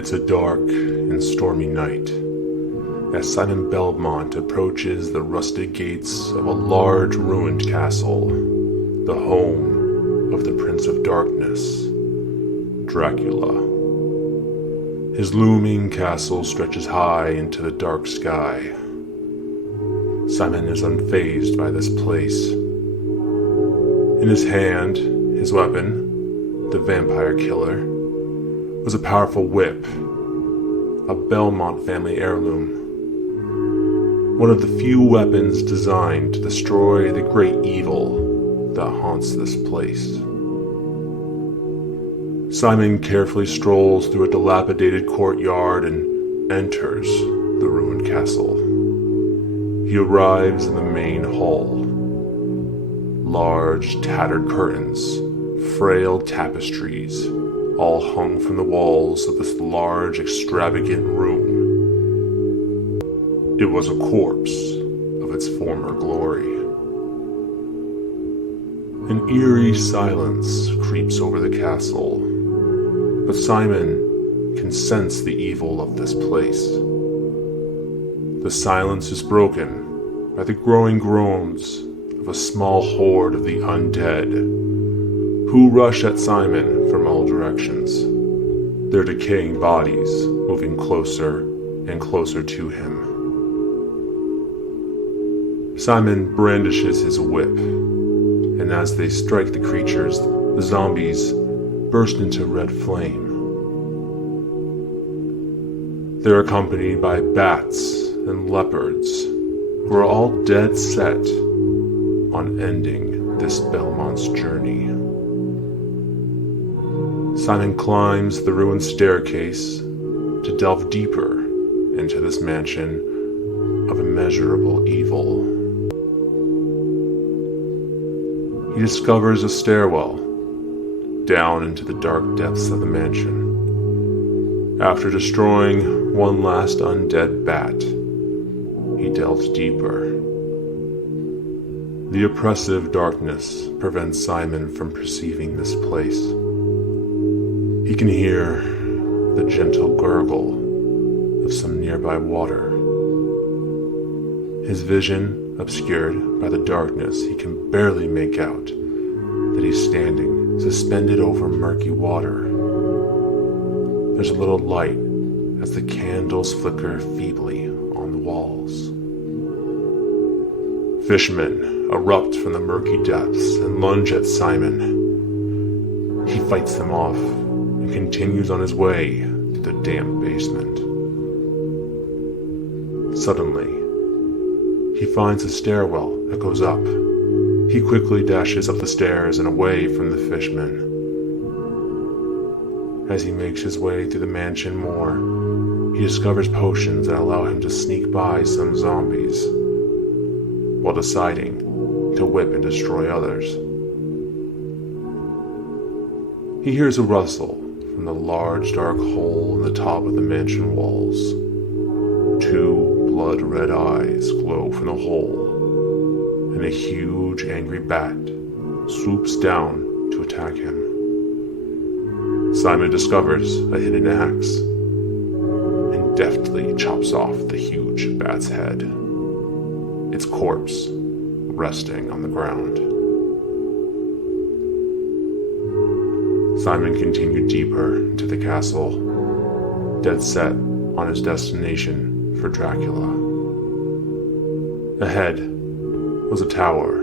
It's a dark and stormy night as Simon Belmont approaches the rusted gates of a large ruined castle, the home of the Prince of Darkness, Dracula. His looming castle stretches high into the dark sky. Simon is unfazed by this place. In his hand, his weapon, the vampire killer, was a powerful whip, a Belmont family heirloom. One of the few weapons designed to destroy the great evil that haunts this place. Simon carefully strolls through a dilapidated courtyard and enters the ruined castle. He arrives in the main hall. Large, tattered curtains, frail tapestries, all hung from the walls of this large, extravagant room. It was a corpse of its former glory. An eerie silence creeps over the castle, but Simon can sense the evil of this place. The silence is broken by the growing groans of a small horde of the undead, who rush at Simon from all directions, their decaying bodies moving closer and closer to him. Simon brandishes his whip, and as they strike the creatures, the zombies burst into red flame. They're accompanied by bats and leopards, who are all dead set on ending this Belmont's journey. Simon climbs the ruined staircase to delve deeper into this mansion of immeasurable evil. He discovers a stairwell down into the dark depths of the mansion. After destroying one last undead bat, he delves deeper. The oppressive darkness prevents Simon from perceiving this place. He can hear the gentle gurgle of some nearby water. His vision obscured by the darkness, he can barely make out that he's standing suspended over murky water. There's a little light as the candles flicker feebly on the walls. Fishmen erupt from the murky depths and lunge at Simon. He fights them off and continues on his way to the damp basement. Suddenly, he finds a stairwell that goes up. He quickly dashes up the stairs and away from the Fishman. As he makes his way through the mansion more, he discovers potions that allow him to sneak by some zombies, while deciding to whip and destroy others. He hears a rustle from the large dark hole in the top of the mansion walls. Two blood-red eyes glow from the hole, and a huge angry bat swoops down to attack him. Simon discovers a hidden axe and deftly chops off the huge bat's head, its corpse resting on the ground. Simon continued deeper into the castle, dead set on his destination for Dracula. Ahead was a tower.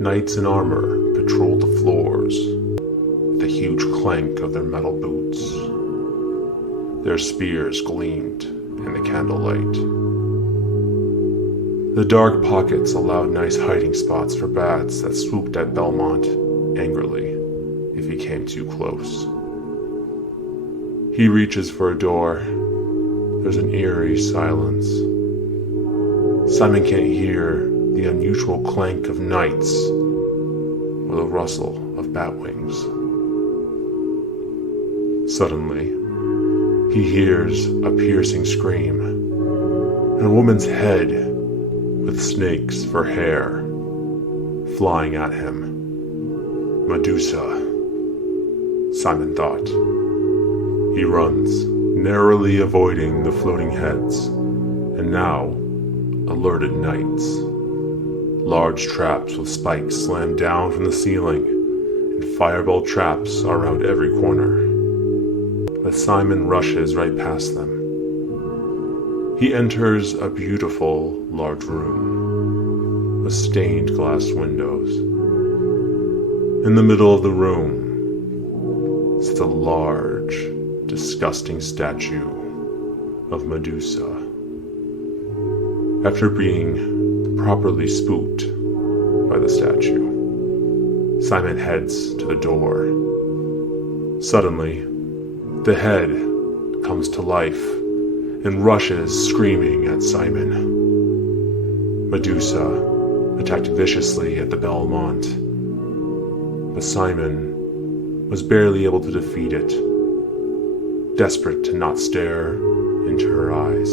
Knights in armor patrolled the floors with a huge clank of their metal boots. Their spears gleamed in the candlelight. The dark pockets allowed nice hiding spots for bats that swooped at Belmont angrily if he came too close. He reaches for a door. There's an eerie silence. Simon can't hear the unusual clank of knights or the rustle of bat wings. Suddenly, he hears a piercing scream, and a woman's head with snakes for hair flying at him. Medusa, Simon thought. He runs, narrowly avoiding the floating heads, and now alerted knights. Large traps with spikes slam down from the ceiling, and fireball traps are around every corner. But Simon rushes right past them. He enters a beautiful, large room with stained glass windows. In the middle of the room sits a large, disgusting statue of Medusa. After being properly spooked by the statue, Simon heads to the door. Suddenly, the head comes to life and rushes screaming at Simon. Medusa attacked viciously at the Belmont, but Simon was barely able to defeat it, desperate to not stare into her eyes.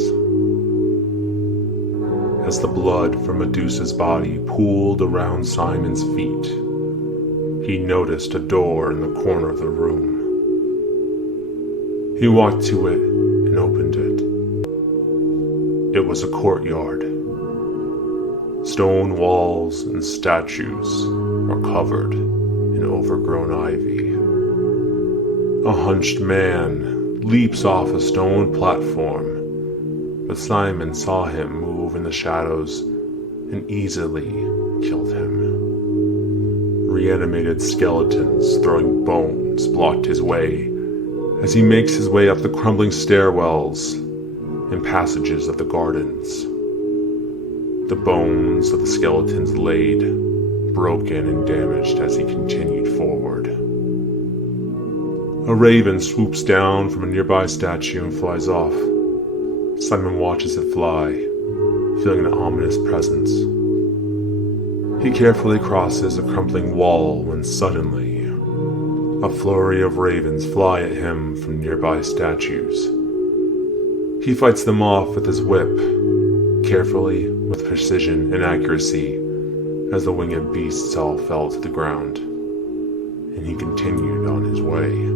As the blood from Medusa's body pooled around Simon's feet, he noticed a door in the corner of the room. He walked to it and opened it. It was a courtyard. Stone walls and statues are covered in overgrown ivy. A hunched man leaps off a stone platform, but Simon saw him move in the shadows and easily killed him. Reanimated skeletons throwing bones blocked his way as he makes his way up the crumbling stairwells and passages of the gardens. The bones of the skeletons laid, broken and damaged as he continued forward. A raven swoops down from a nearby statue and flies off. Simon watches it fly, feeling an ominous presence. He carefully crosses a crumbling wall when suddenly a flurry of ravens fly at him from nearby statues. He fights them off with his whip, carefully, with precision and accuracy, as the winged beasts all fell to the ground, and he continued on his way.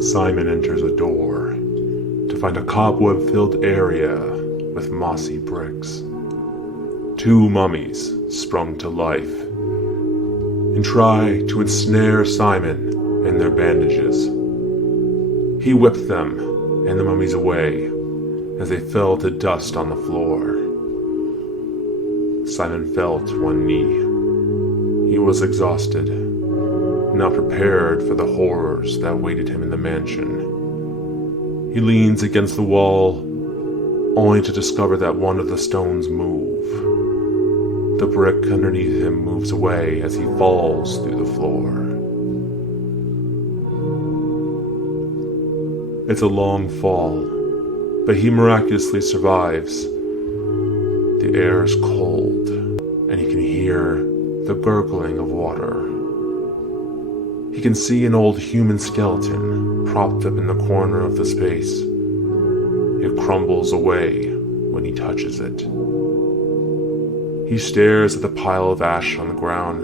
Simon enters a door to find a cobweb-filled area with mossy bricks. Two mummies sprung to life and try to ensnare Simon in their bandages. He whipped them and the mummies away as they fell to dust on the floor. Simon fell to one knee. He was exhausted, not prepared for the horrors that awaited him in the mansion. He leans against the wall, only to discover that one of the stones move. The brick underneath him moves away as he falls through the floor. It's a long fall, but he miraculously survives. The air is cold, and he can hear the gurgling of water. He can see an old human skeleton propped up in the corner of the space. It crumbles away when he touches it. He stares at the pile of ash on the ground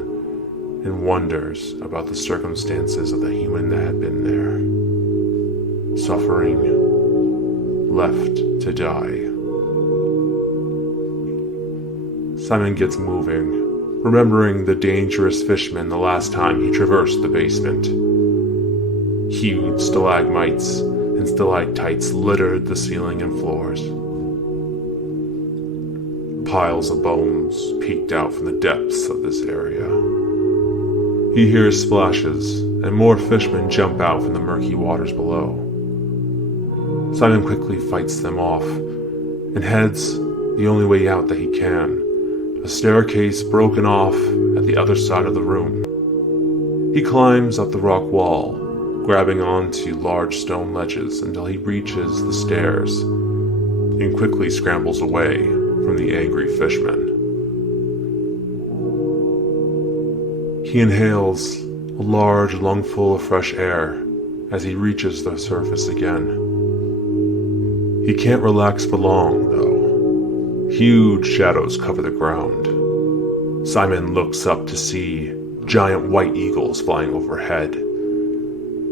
and wonders about the circumstances of the human that had been there, suffering, left to die. Simon gets moving, remembering the dangerous Fishman the last time he traversed the basement. Huge stalagmites and stalactites littered the ceiling and floors. Piles of bones peeked out from the depths of this area. He hears splashes, and more fishmen jump out from the murky waters below. Simon quickly fights them off, and heads the only way out that he can, a staircase broken off at the other side of the room. He climbs up the rock wall, grabbing onto large stone ledges until he reaches the stairs, and quickly scrambles away from the angry Fishman. He inhales a large lungful of fresh air as he reaches the surface again. He can't relax for long, though. Huge shadows cover the ground. Simon looks up to see giant white eagles flying overhead.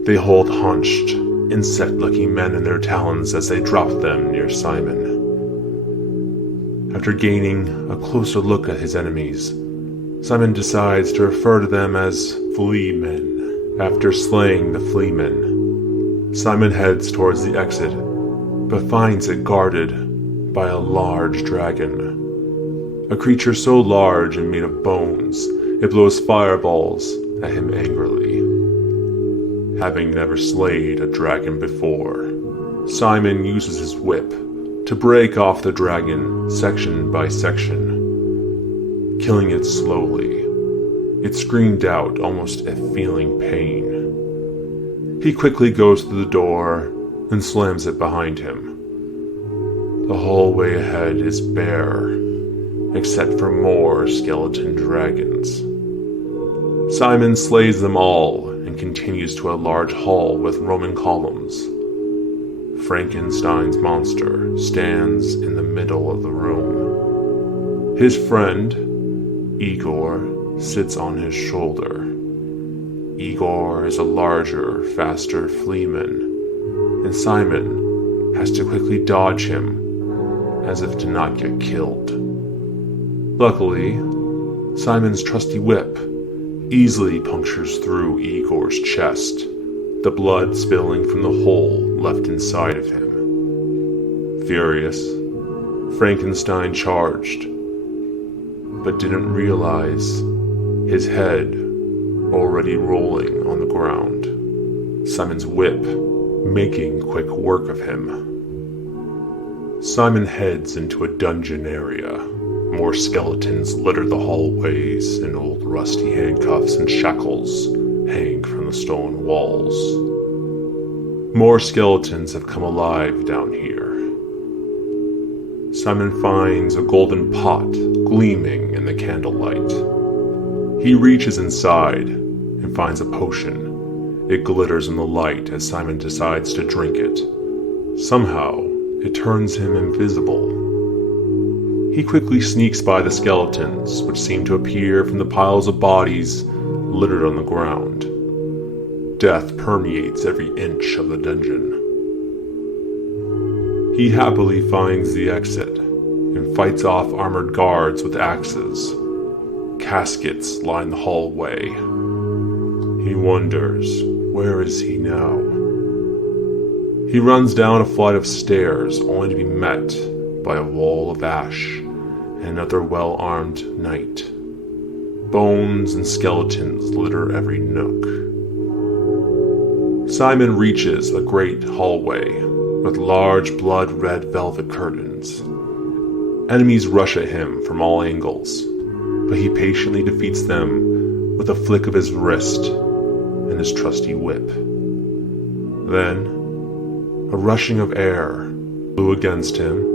They hold hunched, insect-looking men in their talons as they drop them near Simon. After gaining a closer look at his enemies, Simon decides to refer to them as flea men. After slaying the flea men, Simon heads towards the exit, but finds it guarded by a large dragon. A creature so large and made of bones, it blows fireballs at him angrily. Having never slayed a dragon before, Simon uses his whip to break off the dragon section by section, killing it slowly. It screamed out, almost feeling pain. He quickly goes to the door and slams it behind him. The hallway ahead is bare, except for more skeleton dragons. Simon slays them all and continues to a large hall with Roman columns. Frankenstein's monster stands in the middle of the room. His friend, Igor, sits on his shoulder. Igor is a larger, faster fleaman, and Simon has to quickly dodge him as if to not get killed. Luckily, Simon's trusty whip easily punctures through Igor's chest, the blood spilling from the hole left inside of him. Furious, Frankenstein charged, but didn't realize his head already rolling on the ground, Simon's whip making quick work of him. Simon heads into a dungeon area. More skeletons litter the hallways, and old rusty handcuffs and shackles hang from the stone walls. More skeletons have come alive down here. Simon finds a golden pot gleaming in the candlelight. He reaches inside and finds a potion. It glitters in the light as Simon decides to drink it. Somehow, it turns him invisible. He quickly sneaks by the skeletons, which seem to appear from the piles of bodies littered on the ground. Death permeates every inch of the dungeon. He happily finds the exit and fights off armored guards with axes. Caskets line the hallway. He wonders, where is he now? He runs down a flight of stairs, only to be met by a wall of ash and another well-armed knight. Bones and skeletons litter every nook. Simon reaches a great hallway with large blood-red velvet curtains. Enemies rush at him from all angles, but he patiently defeats them with a flick of his wrist and his trusty whip. Then, a rushing of air blew against him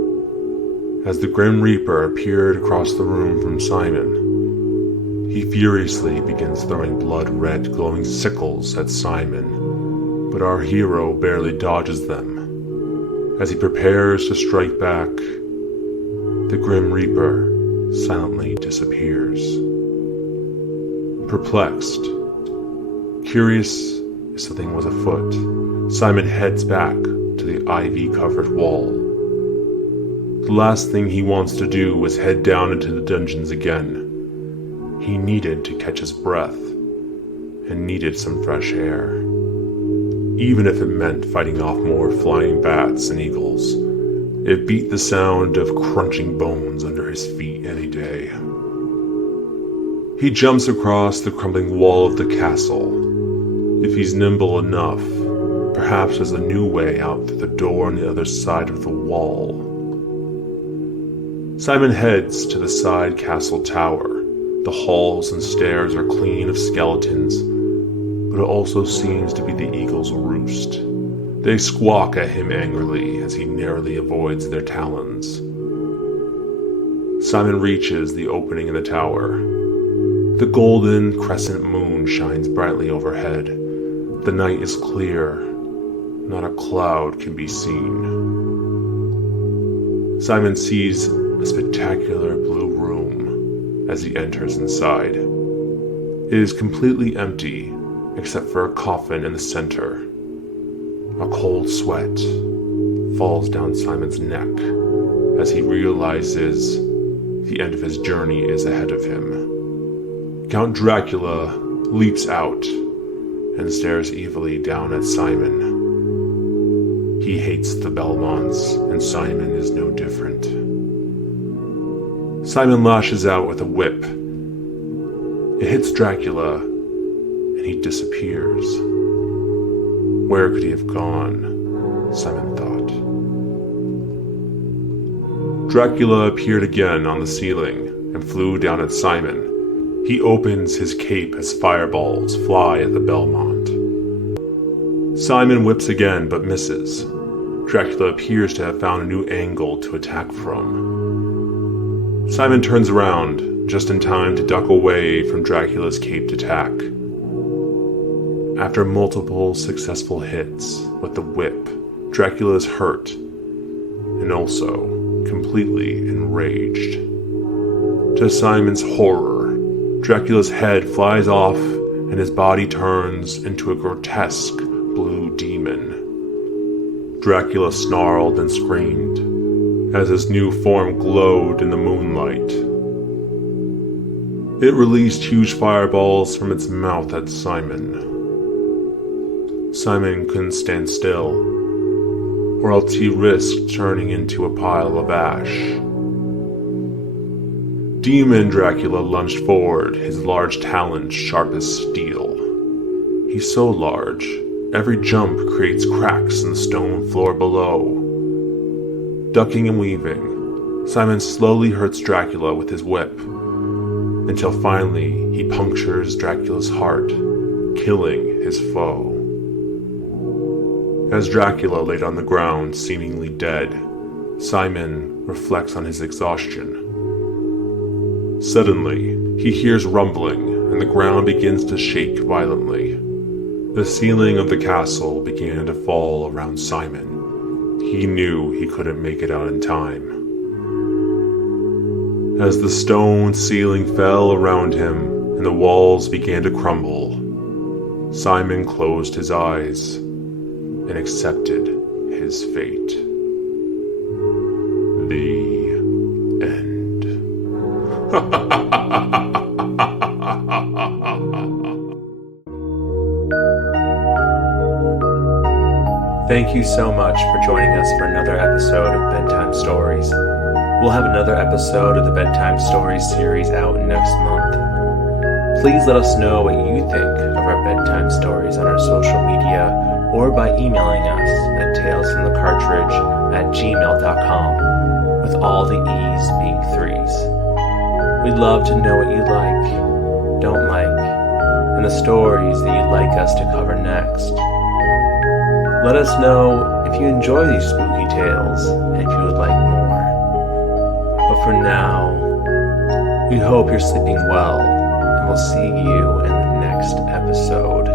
as the Grim Reaper appeared across the room from Simon. He furiously begins throwing blood-red glowing sickles at Simon, but our hero barely dodges them. As he prepares to strike back, the Grim Reaper silently disappears. Perplexed, curious if something was afoot, Simon heads back to the ivy-covered wall. The last thing he wants to do was head down into the dungeons again. He needed to catch his breath and needed some fresh air. Even if it meant fighting off more flying bats and eagles, it beat the sound of crunching bones under his feet any day. He jumps across the crumbling wall of the castle. If he's nimble enough, perhaps there's a new way out through the door on the other side of the wall. Simon heads to the side castle tower. The halls and stairs are clean of skeletons, but it also seems to be the eagle's roost. They squawk at him angrily as he narrowly avoids their talons. Simon reaches the opening in the tower. The golden crescent moon shines brightly overhead. The night is clear. Not a cloud can be seen. Simon sees a spectacular blue room as he enters inside. It is completely empty, except for a coffin in the center. A cold sweat falls down Simon's neck as he realizes the end of his journey is ahead of him. Count Dracula leaps out and stares evilly down at Simon. He hates the Belmonts, and Simon is no different. Simon lashes out with a whip. It hits Dracula, and he disappears. Where could he have gone? Simon thought. Dracula appeared again on the ceiling and flew down at Simon. He opens his cape as fireballs fly at the Belmont. Simon whips again but misses. Dracula appears to have found a new angle to attack from. Simon turns around just in time to duck away from Dracula's caped attack. After multiple successful hits with the whip, Dracula is hurt and also completely enraged. To Simon's horror, Dracula's head flies off and his body turns into a grotesque blue demon. Dracula snarled and screamed as his new form glowed in the moonlight. It released huge fireballs from its mouth at Simon. Simon couldn't stand still, or else he risked turning into a pile of ash. Demon Dracula lunged forward, his large talons sharp as steel. He's so large, every jump creates cracks in the stone floor below. Ducking and weaving, Simon slowly hurts Dracula with his whip, until finally he punctures Dracula's heart, killing his foe. As Dracula laid on the ground, seemingly dead, Simon reflects on his exhaustion. Suddenly, he hears rumbling, and the ground begins to shake violently. The ceiling of the castle began to fall around Simon. He knew he couldn't make it out in time. As the stone ceiling fell around him and the walls began to crumble, Simon closed his eyes and accepted his fate. The end. Thank you so much for joining us for another episode of Bedtime Stories. We'll have another episode of the Bedtime Stories series out next month. Please let us know what you think of our bedtime stories on our social media or by emailing us at talesfromthecartridge@gmail.com, with all the E's being 3's. We'd love to know what you like, don't like, and the stories that you'd like us to cover next. Let us know if you enjoy these spooky tales and if you would like more. But for now, we hope you're sleeping well, and we'll see you in the next episode.